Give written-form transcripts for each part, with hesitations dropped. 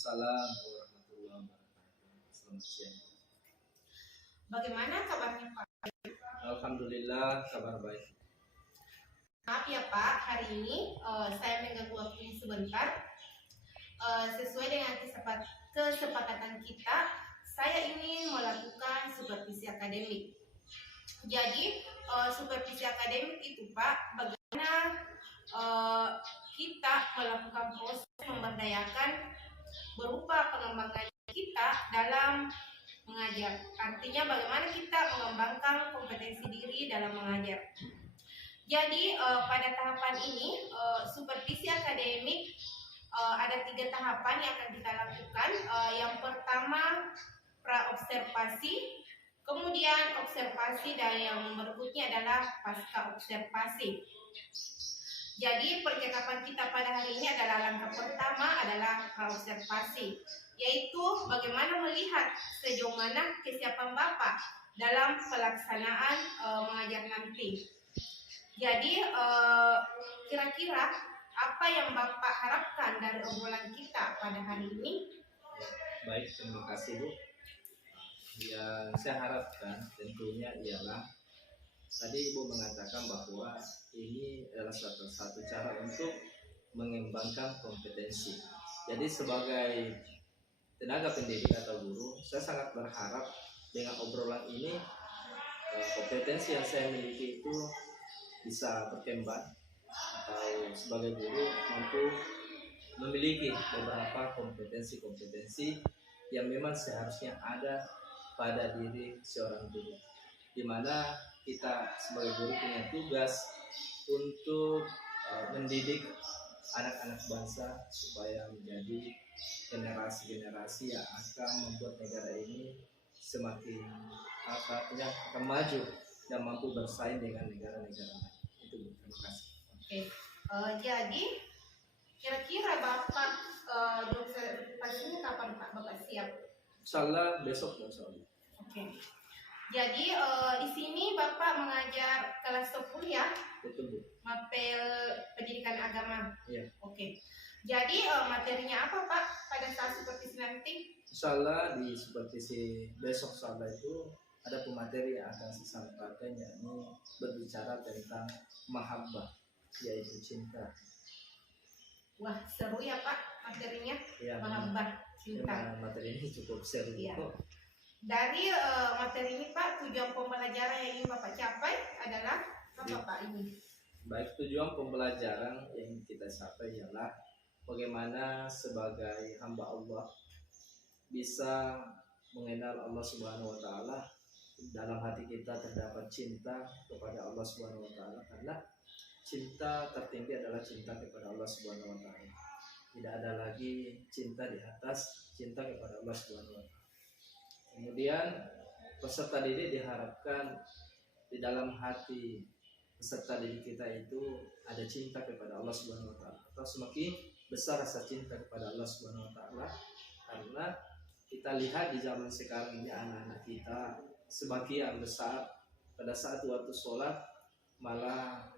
Waalaikumsalam warahmatullahi wabarakatuh. Selamat siang. Bagaimana kabarnya Pak? Alhamdulillah kabar baik. Maaf ya Pak, hari ini saya mengganggu waktunya sebentar. Sesuai dengan kesepakatan kita, saya ingin melakukan supervisi akademik. Jadi supervisi akademik itu Pak, bagaimana kita melakukan proses memberdayakan berupa pengembangan kita dalam mengajar. Artinya bagaimana kita mengembangkan kompetensi diri dalam mengajar. Jadi pada tahapan ini supervisi akademik ada 3 tahapan yang akan kita lakukan. Yang pertama pra-observasi, kemudian observasi, dan yang berikutnya adalah pasca observasi. Jadi percakapan kita pada hari ini adalah langkah pertama adalah pra-observasi, yaitu bagaimana melihat sejauh mana kesiapan Bapak dalam pelaksanaan mengajar nanti. Jadi kira-kira apa yang Bapak harapkan dari obrolan kita pada hari ini? Baik, terima kasih Bu. Yang saya harapkan tentunya ialah tadi Ibu mengatakan bahwa ini adalah satu cara untuk mengembangkan kompetensi. Jadi sebagai tenaga pendidik atau guru, saya sangat berharap dengan obrolan ini kompetensi yang saya miliki itu bisa berkembang, atau sebagai guru mampu memiliki beberapa kompetensi-kompetensi yang memang seharusnya ada pada diri seorang guru, di mana kita sebagai guru punya tugas untuk mendidik anak-anak bangsa supaya menjadi generasi-generasi yang akan membuat negara ini semakin akan maju dan mampu bersaing dengan negara-negara lain. Itu, terima kasih. Oke, jadi kira-kira Bapak pastinya kapan Pak Bapak siap? Insyaallah besok, insyaallah. Oke. Jadi di sini Bapak mengajar kelas 10 ya? Betul Bu. Mapel pendidikan agama. Iya. Oke. Jadi materinya apa Pak pada saat supervisi nanti? Insyaallah di supervisi besok insyaallah itu ada pemateri yang akan saya sampaikan, yakni berbicara tentang mahabbah, yaitu cinta. Wah, seru ya Pak materinya. Ya, mahabbah, cinta. Materi ini cukup seru. Ya. Dari materi ini Pak, tujuan pembelajaran yang ingin Bapak capai adalah apa Pak ini? Baik, tujuan pembelajaran yang kita capai ialah bagaimana sebagai hamba Allah bisa mengenal Allah Subhanahu wa taala. Dalam hati kita terdapat cinta kepada Allah Subhanahu wa taala, karena cinta tertinggi adalah cinta kepada Allah Subhanahu wa taala. Tidak ada lagi cinta di atas cinta kepada Allah Subhanahu wa taala. Kemudian peserta didik diharapkan di dalam hati peserta didik kita itu ada cinta kepada Allah Subhanahu wa taala, atau semakin besar rasa cinta kepada Allah Subhanahu wa taala, karena kita lihat di zaman sekarang ini anak-anak kita sebagian besar pada saat waktu sholat malah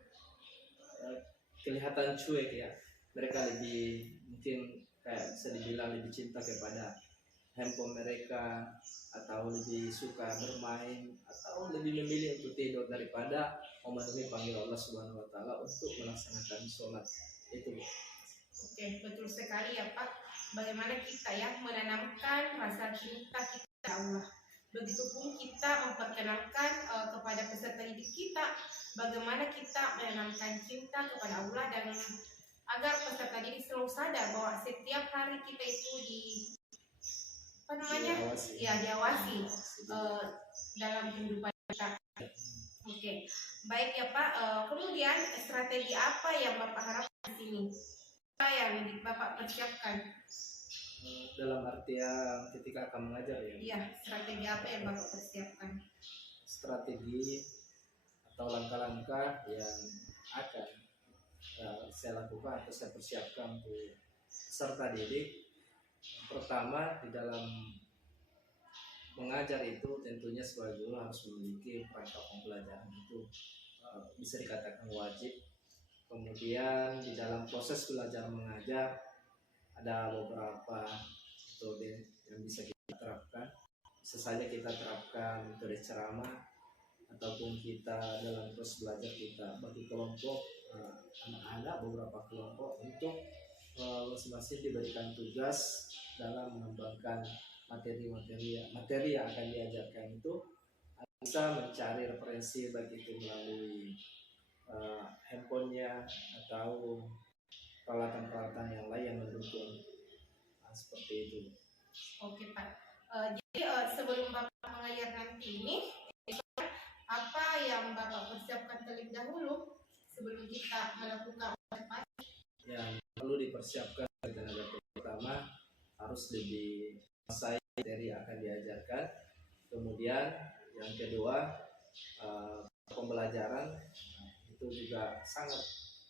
kelihatan cuek ya. Mereka lebih mungkin kayak bisa dibilang lebih cinta kepada handphone mereka, atau lebih suka bermain, atau lebih memilih untuk tidur daripada memenuhi panggilan Allah Subhanahu wa taala untuk melaksanakan sholat. Itu. Oke, betul sekali ya Pak. Bagaimana kita ya menanamkan rasa cinta kita kepada Allah. Begitupun kita memperkenalkan kepada peserta didik kita bagaimana kita menanamkan cinta kepada Allah, dan agar peserta didik selalu sadar bahwa setiap hari kita itu diawasi dalam kehidupan kita. Oke, baik ya Pak. Kemudian strategi apa yang Bapak harapkan di sini? Apa yang Bapak persiapkan? Dalam artian ketika akan mengajar ya? Iya, strategi apa yang Bapak persiapkan? Strategi atau langkah-langkah yang akan saya lakukan atau saya persiapkan untuk peserta didik. Pertama, di dalam mengajar itu tentunya sebagai guru harus memiliki perangkat pembelajaran itu bisa dikatakan wajib. Kemudian di dalam proses belajar mengajar ada beberapa metode yang bisa kita terapkan. Bisa saja kita terapkan metode ceramah, ataupun kita dalam proses belajar kita bagi kelompok anak-anak beberapa kelompok untuk masing-masing diberikan tugas dalam mengembangkan materi yang akan diajarkan itu, bisa mencari referensi baik itu melalui handphonenya atau peralatan-peralatan yang lain yang mendukung, seperti itu. Oke Pak. Jadi sebelum Bapak mengajar nanti ini, apa yang Bapak persiapkan terlebih dahulu sebelum kita melakukan observasi? Yang perlu dipersiapkan tenaga pertama harus lebih menguasai materi yang akan diajarkan. Kemudian yang kedua, pembelajaran itu juga sangat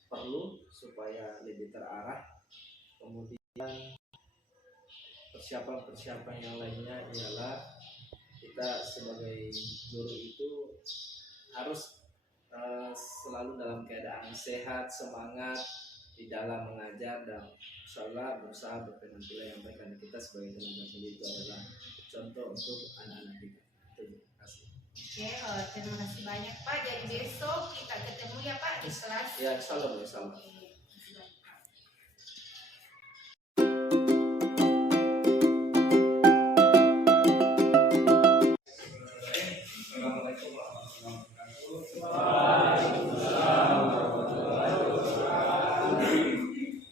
perlu supaya lebih terarah. Kemudian persiapan yang lainnya ialah kita sebagai guru itu harus selalu dalam keadaan sehat, semangat di dalam mengajar, dan insyaallah berusaha berpenampilan yang baik, karena kita sebagai tenaga pendidik itu adalah contoh untuk anak-anak kita. Terima kasih. Oke, terima kasih banyak Pak. Jadi besok kita ketemu ya Pak di kelas. Ya, insyaallah. Assalamualaikum warahmatullahi wabarakatuh.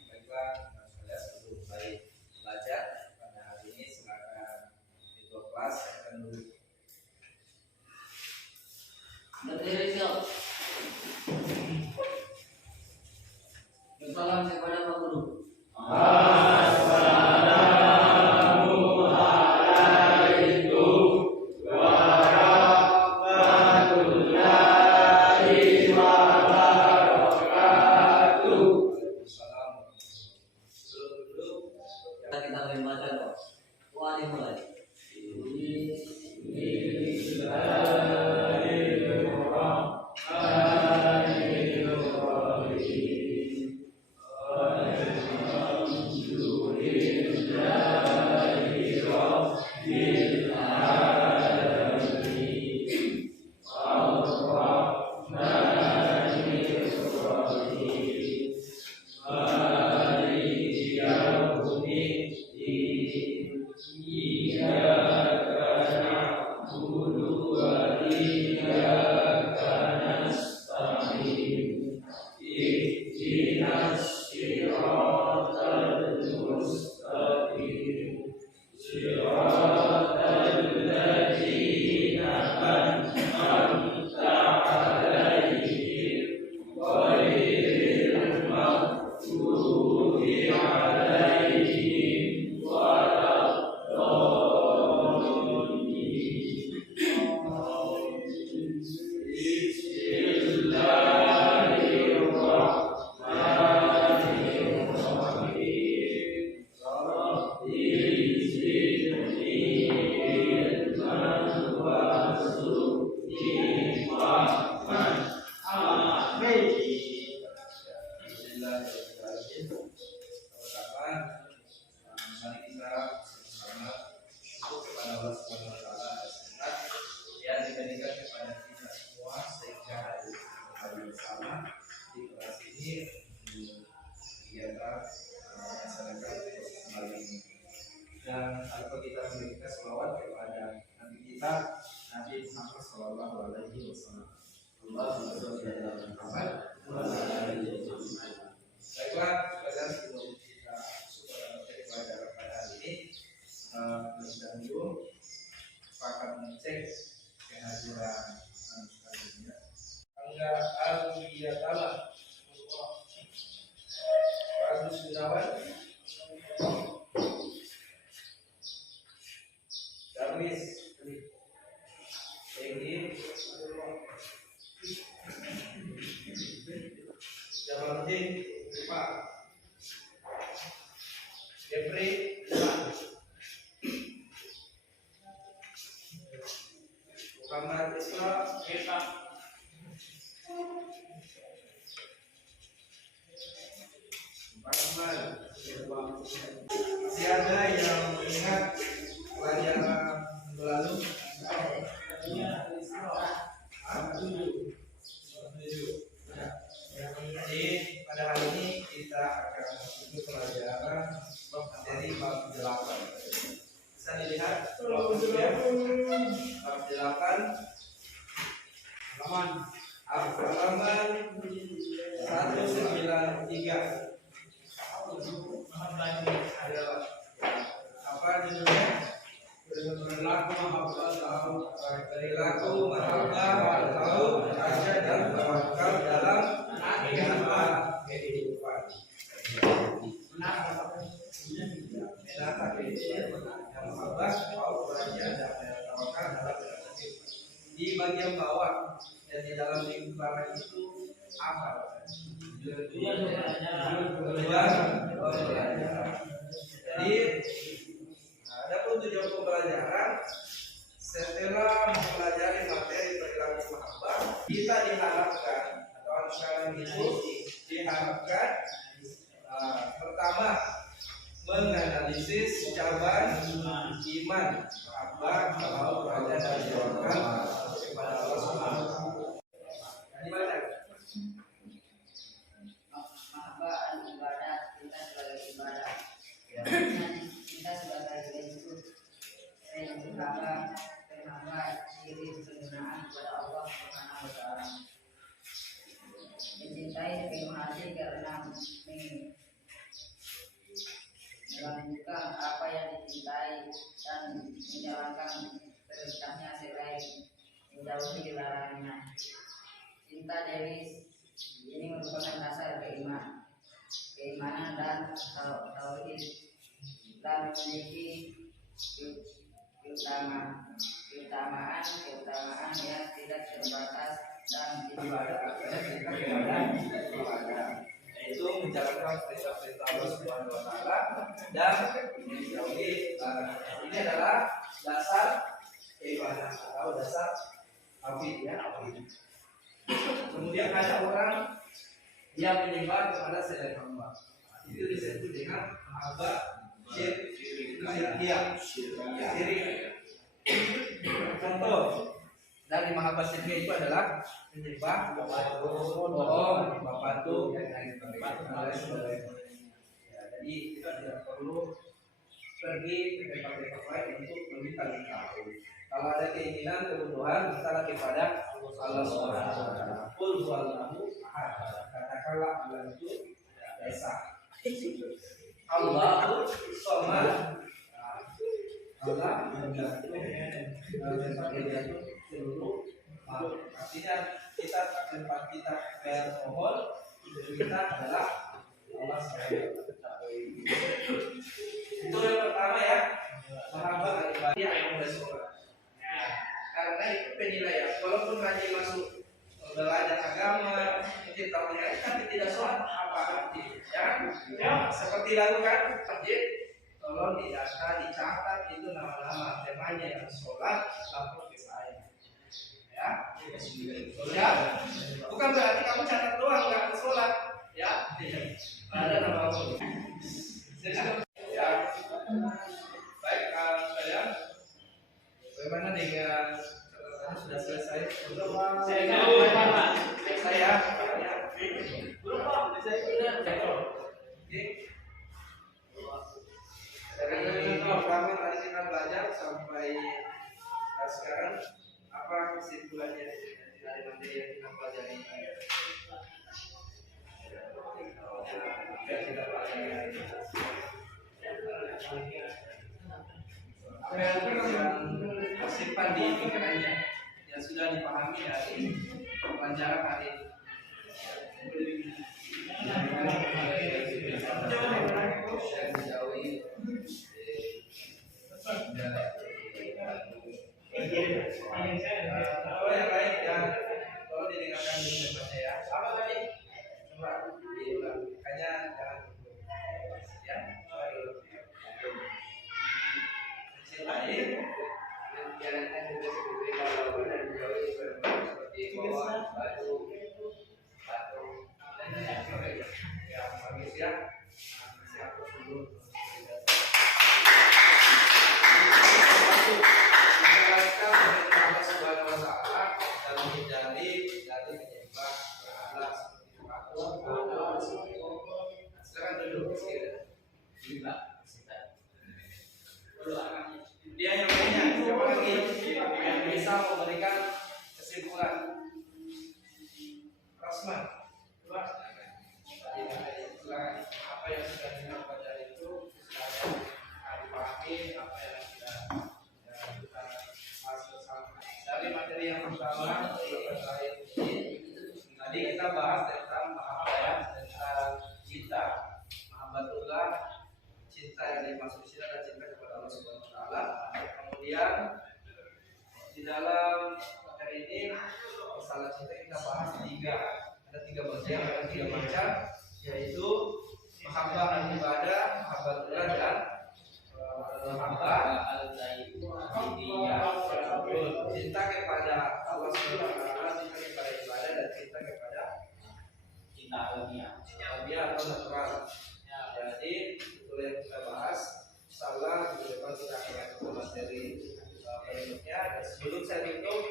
Baiklah, sebelum saya belajar pada hari ini, silakan ketua kelas akan dulu. Salam kepada Pak Guru. Kita membaca doa. Wali mulai. Dan atau kita memberikan selawat kepada Nabi kita, Nabi Muhammad Sallallahu Alaihi Wasallam. Baiklah, pada sebelum kita sudah materi pelajaran pada hari ini, dahulu akan mengecek kehadiran selanjutnya. Angga Al-Biyatala Agus Gunawan, Darwis Egi, Jamaluddin Pak, Jeffrey Muhammad Isra Kita, Pak Ahmad. Masih ada yang ingat pelajaran lalu? Jadi pada hari ini kita akan masuk pelajaran materi bab 8. Bisa dilihat bab 8 halaman 193. Apa judulnya? Perilaku mahabbah atau raja dan tawakal dalam kehidupan. Di bagian bawah dan di dalam lingkaran itu apa? Jadi ada pun tujuan pembelajaran. Setelah mempelajari materi perilaku mahabbah, kita diharapkan atau anak sekarang itu diharapkan pertama menganalisis cabang iman mahabbah kalau raja dan tawakal kepada Allah Subhanahu. Gimana? Mahabbah ibadah, kita sebagai ibadah. Kita sebagai bentuk penghamba diri penggunaan kepada Allah Subhanahu wa taala. Mencintai penuh hati karena melanjutkan apa yang dicintai dan menjalankan perintahnya selain menjauhi dilarangnya. Cinta diri ini merupakan dasar keimanan dan tauhid dan memiliki keutamaan yang tidak terbatas dan yaitu menjalankan perintah-perintah Allah Subhanahu wa taala dan menjauhi larangan. Ini adalah dasar keimanan atau dasar tauhid ya. Kemudian ada orang yang menyembah kepada selain Allah. Itu disebut dengan mahabbah syirkiyah. Contoh dari mahabbah syirkiyah itu adalah menyembah pohon, batu, dan sebagainya. Jadi kita tidak perlu pergi ke tempat-tempat lain untuk meminta tahu. Kalau ada keinginan kebutuhan, mintalah kepada Allah Subhanahu wa taala. Qul huwallahu ahad. Katakanlah Allah itu esa. Allahu Samad. Allah itu seluruh makhluk. Artinya kita tempat kita bermohon, kita adalah Allah Subhanahu wa taala. Itu yang pertama ya. Mahabbah ibadah yang bersolat. Karena itu penilaian. Walaupun rajin masuk belajar agama, mungkin tahunya tapi tidak sholat apa arti? Ya, seperti lakukan masjid, tolong didata, dicatat itu nama-nama temannya yang sholat lapor ke saya. Ya, ya. Bukan berarti kamu catat doang nggak sholat, ya. Ada nama aku. Ya. Baik, saya. Bagaimana dengan catatannya sudah selesai? Saya. Dari pertama tadi kita belajar sampai sekarang, apa kesimpulannya dari materi yang kita pelajari? Kita pelajari. Apa yang tersimpan di pikirannya yang sudah dipahami dari pelajaran hari ini? Oh yang lain ya, tolong didengarkan dulu ya. Apa tadi? Coba diulang. Hanya jangan ya. Mencintai, menjalankan tugas seperti kalau dan menjauhi seperti pohon, batu, dan sebagainya. Ya, bagus ya. Siap dulu. bahas ada tiga bagian, ada tiga macam, yaitu mahabbah al-ibadah, mahabbatullah dan mahabbah cinta kepada Allah Subhanahu wa taala, cinta kepada ibadah dan cinta kepada cinta alamiah atau natural. Jadi itu yang kita bahas. Insyaallah di depan kita akan masuk materi berikutnya. Dan sebelum saya tutup,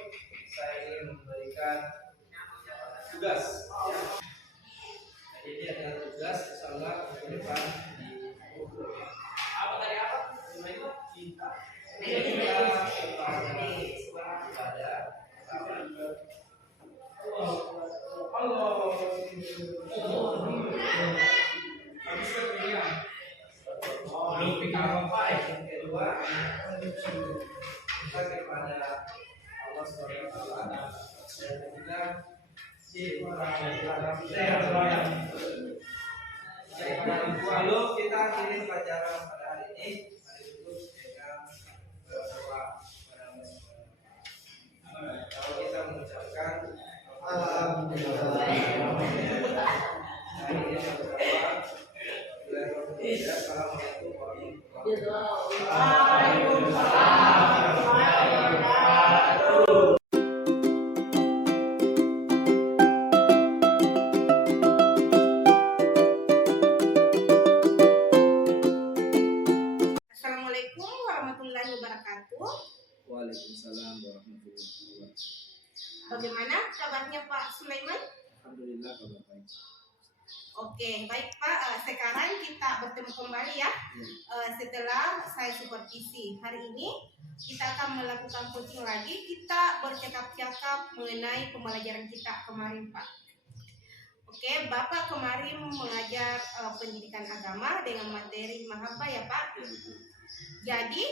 saya ingin memberikan tugas. Jadi ini adalah tugas. Insyaallah di depan di apa tadi apa? Cinta. Yang kedua, kita kepada Allah Subhanahu wa taala. Dan ketiga, lalu kita akhiri pelajaran pada hari ini. Hari itu dengan berdoa kepada Allah Subhanahu wa taala. Kalau kita mengucapkan alhamdulillah. Assalamualaikum warahmatullahi wabarakatuh. Assalamualaikum warahmatullahi wabarakatuh. Waalaikumsalam warahmatullahi wabarakatuh. Bagaimana kabarnya Pak Sulaiman? Alhamdulillah kabar baik. Oke, baik Pak. Sekarang kita bertemu kembali ya. Setelah saya supervisi. Hari ini kita akan melakukan coaching lagi. Kita bercakap-cakap mengenai pembelajaran kita kemarin Pak. Oke, Bapak kemarin mengajar pendidikan agama dengan materi mahabbah ya Pak. Jadi,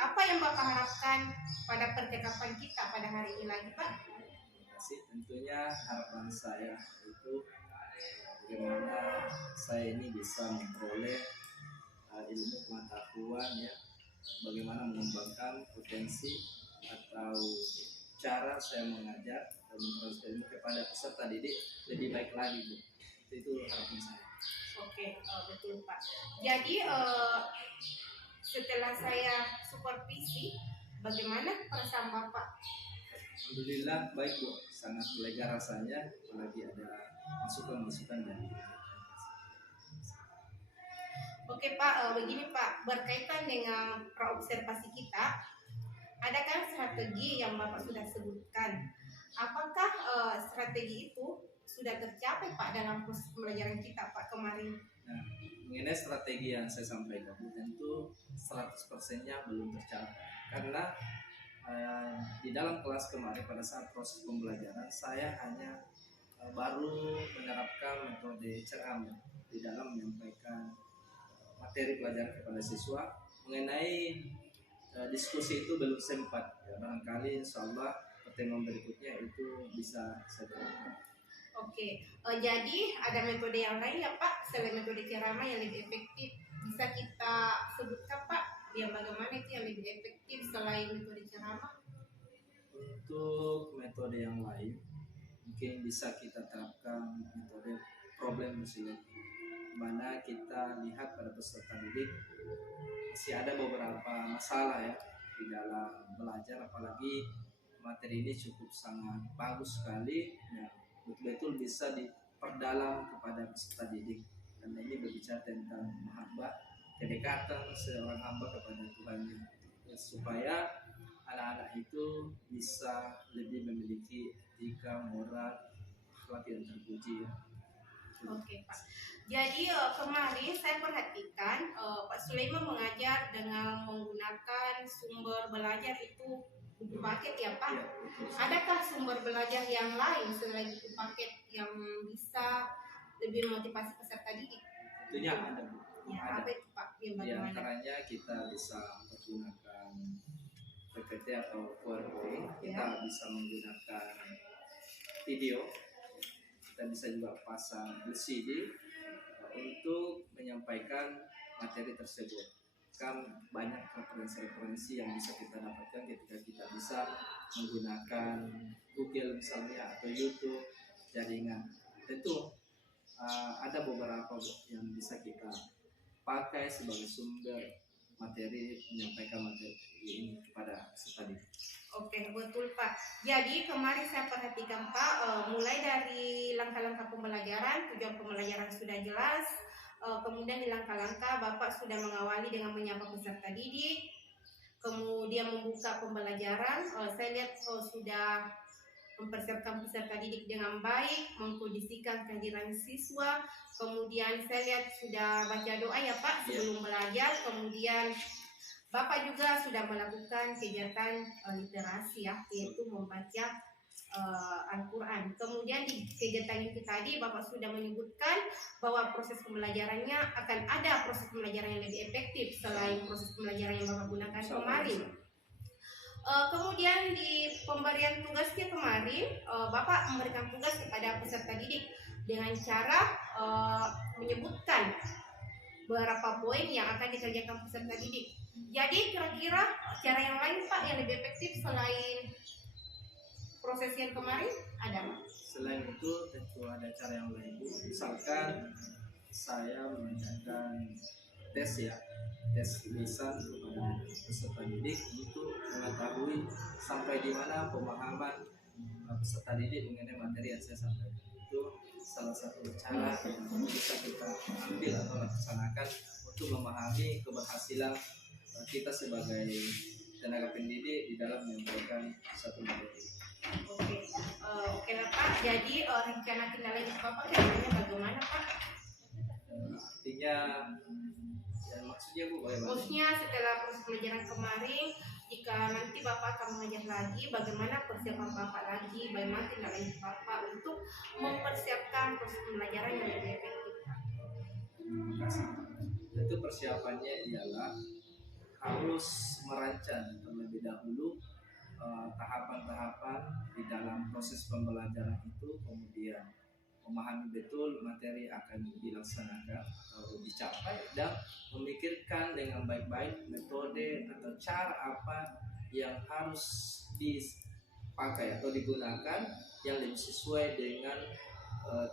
apa yang Bapak harapkan pada percakapan kita pada hari ini lagi Pak? Terima kasih. Tentunya harapan saya itu bagaimana saya ini bisa memperoleh ilmu pengetahuan ya, bagaimana mengembangkan potensi atau cara saya mengajar dan memperoleh ilmu kepada peserta didik lebih baik lagi Bu. Itu harapan saya. Oke, betul Pak. Jadi setelah saya supervisi, bagaimana perasaan Bapak? Alhamdulillah baik Bu, sangat lega rasanya apalagi ada masukan-masukan dari. Oke Pak, begini Pak, berkaitan dengan praobservasi kita, adakah strategi yang Bapak sudah sebutkan? Apakah strategi itu sudah tercapai Pak dalam proses pembelajaran kita Pak kemarin? Nah, mengenai strategi yang saya sampaikan tentu 100%-nya belum tercapai karena di dalam kelas kemarin pada saat proses pembelajaran saya hanya baru menerapkan metode ceramah di dalam menyampaikan materi pelajaran kepada siswa. Mengenai diskusi itu belum sempat ya, barangkali insyaallah pertemuan berikutnya itu bisa saya terapkan. Oke, jadi ada metode yang lain ya Pak selain metode ceramah yang lebih efektif, bisa kita sebutkan Pak yang bagaimana itu yang lebih efektif selain metode ceramah? Untuk metode yang lain mungkin bisa kita terapkan metode problem solving, mana kita lihat pada peserta didik masih ada beberapa masalah ya di dalam belajar, apalagi materi ini cukup sangat bagus sekali ya, betul-betul bisa diperdalam kepada peserta didik karena ini berbicara tentang mahabbah, kedekatan seorang hamba kepada Tuhannya ya, supaya anak-anak itu bisa lebih memiliki etika, moral, akhlak yang terpuji ya. Oke Pak. Jadi kemarin saya perhatikan Pak Sulaiman mengajar dengan menggunakan sumber belajar itu buku paket ya Pak. Ya, betul. Adakah sumber belajar yang lain selain buku paket yang bisa lebih memotivasi peserta didik? Tentunya ada Bu. Ya, Ada. apa itu Pak? Yang Di bagaimana? antaranya kita bisa menggunakan PPT atau PowerPoint, kita bisa menggunakan video, kita bisa juga pasang LCD untuk menyampaikan materi tersebut. Kan banyak referensi-referensi yang bisa kita dapatkan ketika kita bisa menggunakan Google misalnya atau YouTube jaringan. Tentu ada beberapa Bu, yang bisa kita pakai sebagai sumber materi menyampaikan materi ini kepada peserta didik. Oke, betul Pak. Jadi kemarin saya perhatikan Pak, mulai dari langkah-langkah pembelajaran, tujuan pembelajaran sudah jelas. Kemudian di langkah-langkah Bapak sudah mengawali dengan menyapa peserta didik, kemudian membuka pembelajaran. Saya lihat sudah mempersiapkan peserta didik dengan baik, mengkondisikan kehadiran siswa. Kemudian saya lihat sudah baca doa ya Pak sebelum belajar. Kemudian Bapak juga sudah melakukan kegiatan literasi ya, yaitu membaca Al-Quran. Kemudian di kegiatan itu tadi Bapak sudah menyebutkan bahwa proses pembelajarannya akan ada proses pembelajaran yang lebih efektif selain proses pembelajaran yang Bapak gunakan kemarin. Kemudian di pemberian tugasnya kemarin, Bapak memberikan tugas kepada peserta didik dengan cara menyebutkan beberapa poin yang akan dikerjakan peserta didik. Jadi kira-kira cara yang lain Pak yang lebih efektif selain proses yang kemarin ada Pak? Selain itu tentu ada cara yang lain Bu. Misalkan saya mengadakan tes lisan kepada peserta didik untuk mengetahui sampai di mana pemahaman peserta didik mengenai materi yang saya sampaikan. Itu salah satu cara yang bisa kita ambil atau laksanakan untuk memahami keberhasilan kita sebagai tenaga pendidik di dalam menyampaikan satu materi. Oke lah Pak. Jadi rencana kita lanjut Bapak caranya bagaimana Pak? Artinya maksudnya Bu, bagaimana? Maksudnya setelah proses pelajaran kemarin, jika nanti Bapak akan mengajar lagi, bagaimana persiapan Bapak lagi, bagaimana tindak lanjut Bapak untuk mempersiapkan proses pembelajaran yang lebih efektif? Terima kasih. Itu persiapannya ialah harus merancang terlebih dahulu tahapan-tahapan di dalam proses pembelajaran itu, kemudian memahami betul materi akan dilaksanakan atau dicapai dan memikirkan dengan baik-baik metode atau cara apa yang harus dipakai atau digunakan yang lebih sesuai dengan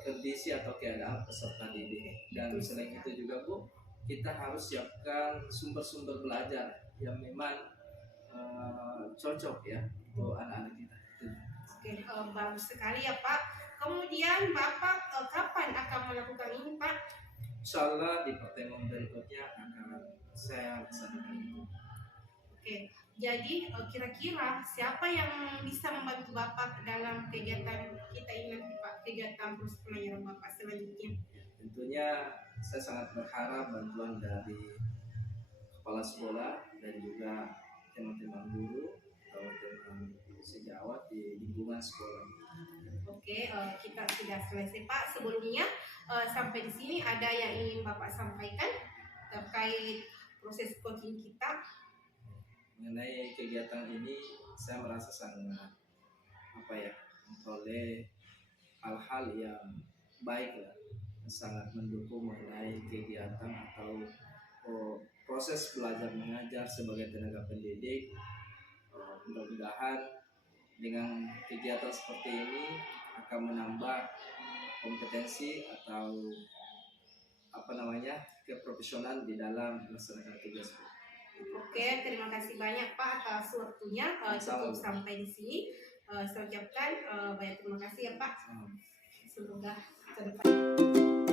kondisi atau keadaan peserta didik. Dan selain itu juga Bu, kita harus siapkan sumber-sumber belajar yang memang cocok ya untuk anak-anak kita. Oke, bagus sekali ya Pak. Kemudian Bapak kapan akan melakukan ini Pak? Insya Allah di pertemuan berikutnya akan saya laksanakan itu. Oke, jadi kira-kira siapa yang bisa membantu Bapak dalam kegiatan kita ini nanti Pak, kegiatan proses pelajaran Bapak selanjutnya? Tentunya saya sangat berharap bantuan dari kepala sekolah dan juga teman-teman guru atau teman sejawat di lingkungan sekolah. Oke, kita sudah selesai Pak. Sebelumnya sampai di sini ada yang ingin Bapak sampaikan terkait proses coaching kita? Mengenai kegiatan ini, saya merasa sangat memperoleh hal-hal yang baik lah, sangat mendukung mengenai kegiatan atau proses belajar mengajar sebagai tenaga pendidik. Mudah-mudahan dengan kegiatan seperti ini akan menambah kompetensi atau keprofesionalan di dalam melaksanakan tugas. Oke, terima kasih banyak Pak atas waktunya. Cukup sampai di sini. Saya ucapkan banyak terima kasih ya Pak. Semoga ke depan.